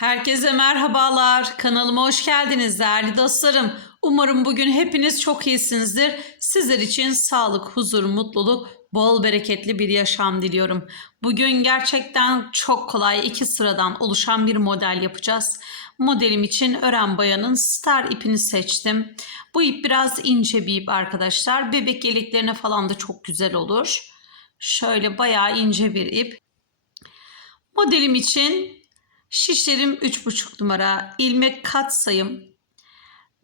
Herkese merhabalar. Kanalıma hoş geldiniz değerli dostlarım. Umarım bugün hepiniz çok iyisinizdir. Sizler için sağlık, huzur, mutluluk, bol bereketli bir yaşam diliyorum. Bugün gerçekten çok kolay iki sıradan oluşan bir model yapacağız. Modelim için Ören Bayan'ın Star ipini seçtim. Bu ip biraz ince bir ip arkadaşlar. Bebek yeleklerine falan da çok güzel olur. Şöyle bayağı ince bir ip. Modelim için Şişlerim 3,5 numara, ilmek kat sayım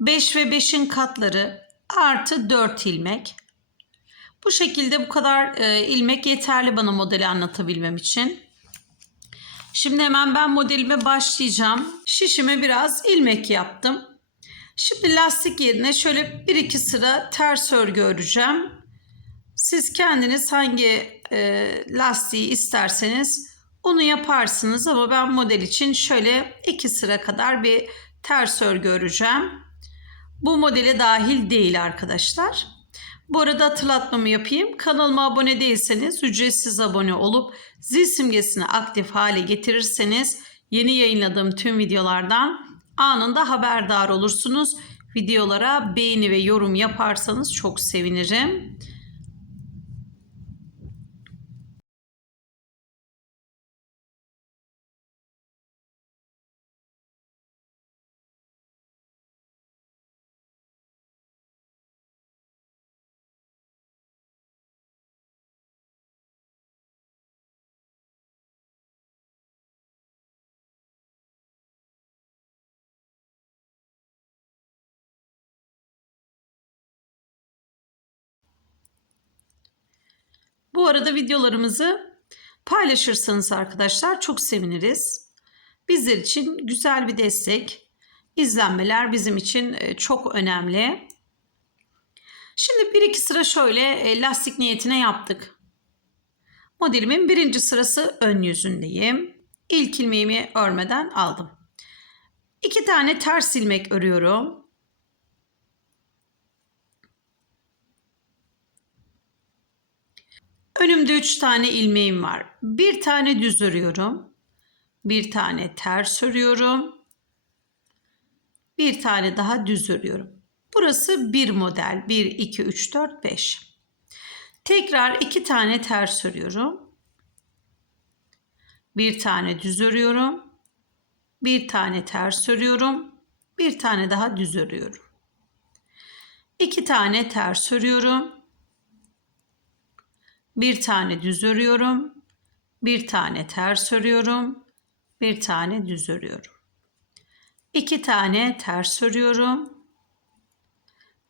5 ve 5'in katları artı 4 ilmek. Bu şekilde bu kadar e, ilmek yeterli bana modeli anlatabilmem için. Şimdi hemen ben modelime başlayacağım. Şişime biraz ilmek yaptım. Şimdi lastik yerine şöyle 1-2 sıra ters örgü öreceğim. Siz kendiniz hangi e, lastiği isterseniz onu yaparsınız ama ben model için şöyle iki sıra kadar bir ters örgü öreceğim. Bu modele dahil değil arkadaşlar. Bu arada hatırlatmamı yapayım. Kanalıma abone değilseniz ücretsiz abone olup zil simgesini aktif hale getirirseniz yeni yayınladığım tüm videolardan anında haberdar olursunuz. Videolara beğeni ve yorum yaparsanız çok sevinirim. Bu arada videolarımızı paylaşırsanız arkadaşlar çok seviniriz. Bizler için güzel bir destek. İzlenmeler bizim için e, çok önemli. Şimdi bir iki sıra şöyle e, lastik niyetine yaptık. Modelimin birinci sırası ön yüzündeyim. İlk ilmeğimi örmeden aldım. İki tane ters ilmek örüyorum. Önümde 3 tane ilmeğim var. Bir tane düz örüyorum. Bir tane ters örüyorum. Bir tane daha düz örüyorum. Burası bir model. 1, 2, 3, 4, 5. Tekrar iki tane ters örüyorum. Bir tane düz örüyorum. Bir tane ters örüyorum. Bir tane daha düz örüyorum. İki tane ters örüyorum bir tane düz örüyorum, bir tane ters örüyorum, bir tane düz örüyorum. İki tane ters örüyorum,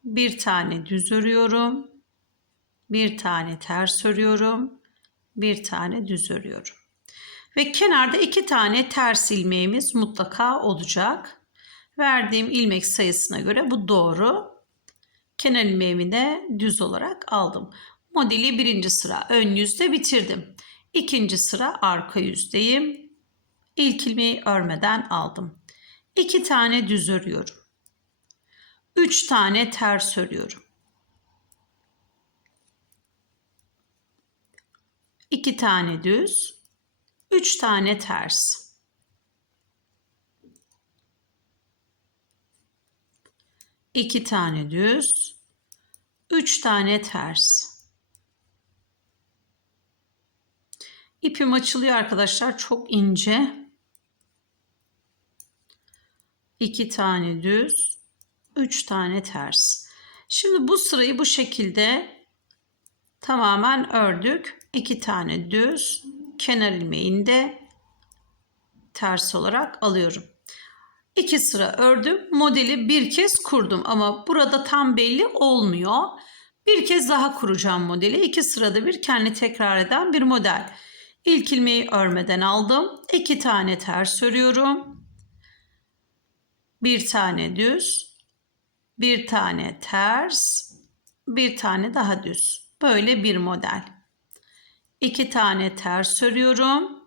bir tane düz örüyorum, bir tane ters örüyorum, bir tane düz örüyorum. Ve kenarda iki tane ters ilmeğimiz mutlaka olacak. Verdiğim ilmek sayısına göre bu doğru. Kenar ilmeğimi de düz olarak aldım. Modeli birinci sıra ön yüzde bitirdim. İkinci sıra arka yüzdeyim. İlk ilmeği örmeden aldım. İki tane düz örüyorum. Üç tane ters örüyorum. İki tane düz. Üç tane ters. İki tane düz. Üç tane ters. İpim açılıyor arkadaşlar. Çok ince. İki tane düz. Üç tane ters. Şimdi bu sırayı bu şekilde tamamen ördük. İki tane düz. Kenar ilmeğini de ters olarak alıyorum. İki sıra ördüm. Modeli bir kez kurdum ama burada tam belli olmuyor. Bir kez daha kuracağım modeli. İki sırada bir kendi tekrar eden bir model. İlk ilmeği örmeden aldım. İki tane ters örüyorum. Bir tane düz. Bir tane ters. Bir tane daha düz. Böyle bir model. İki tane ters örüyorum.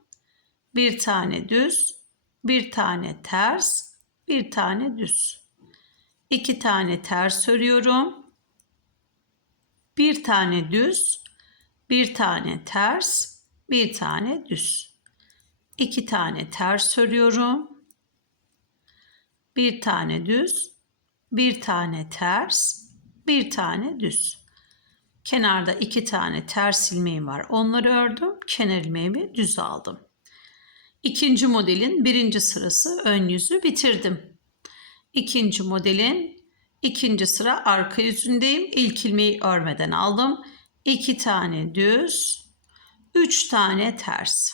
Bir tane düz. Bir tane ters. Bir tane düz. İki tane ters örüyorum. Bir tane düz. Bir tane ters bir tane düz. iki tane ters örüyorum. bir tane düz, bir tane ters, bir tane düz. Kenarda iki tane ters ilmeğim var. Onları ördüm. Kenar ilmeğimi düz aldım. İkinci modelin birinci sırası ön yüzü bitirdim. İkinci modelin ikinci sıra arka yüzündeyim. İlk ilmeği örmeden aldım. İki tane düz, üç tane ters.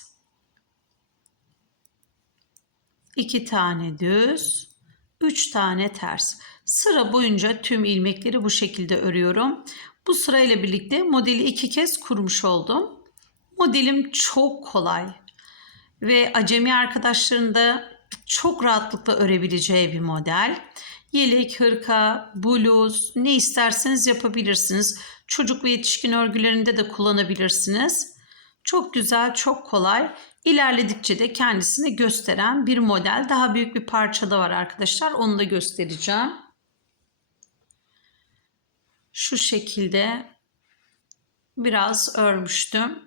İki tane düz, üç tane ters. Sıra boyunca tüm ilmekleri bu şekilde örüyorum. Bu sırayla birlikte modeli iki kez kurmuş oldum. Modelim çok kolay ve acemi arkadaşların da çok rahatlıkla örebileceği bir model. Yelek, hırka, bluz ne isterseniz yapabilirsiniz. Çocuk ve yetişkin örgülerinde de kullanabilirsiniz. Çok güzel, çok kolay. İlerledikçe de kendisini gösteren bir model. Daha büyük bir parça da var arkadaşlar. Onu da göstereceğim. Şu şekilde biraz örmüştüm.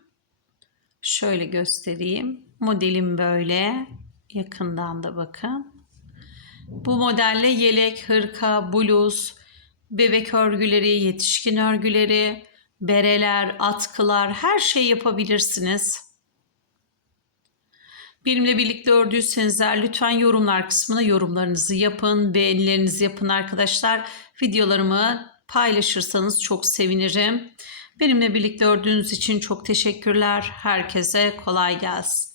Şöyle göstereyim. Modelim böyle. Yakından da bakın. Bu modelle yelek, hırka, bluz, bebek örgüleri, yetişkin örgüleri, bereler, atkılar her şey yapabilirsiniz. Benimle birlikte ördüyseniz lütfen yorumlar kısmına yorumlarınızı yapın, beğenilerinizi yapın arkadaşlar. Videolarımı paylaşırsanız çok sevinirim. Benimle birlikte ördüğünüz için çok teşekkürler. Herkese kolay gelsin.